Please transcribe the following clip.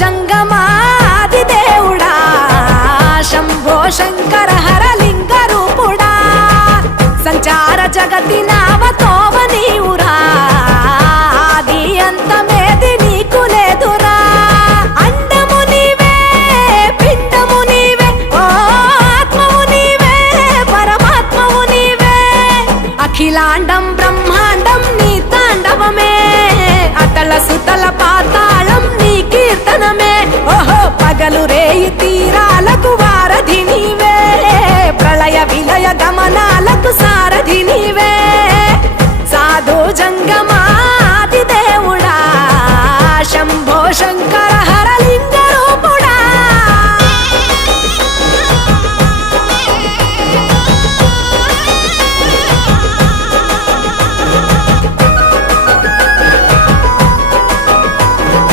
జంగమాది దేవుడా శంభో శంకర హరలింగ రూపుడా సంచార జగతి నావతోవ నీవురా ఆది అంతమేది నీకు లేదురా అండము నీవే పిండము నీవే ఓ ఆత్మవు నీవే పరమాత్మవు నీవే అఖిలాండం బ్రహ్మాండం నీ తాండవమే అతల సుతల పాతాళం నీ కీర్తనమే ఓహో పగలు రేయి తీరాలకు వారధి నీవే ప్రళయ విలయ గమనాలకు సారథి నీవే సాధు జంగమాది దేవుడా శంభో శంకర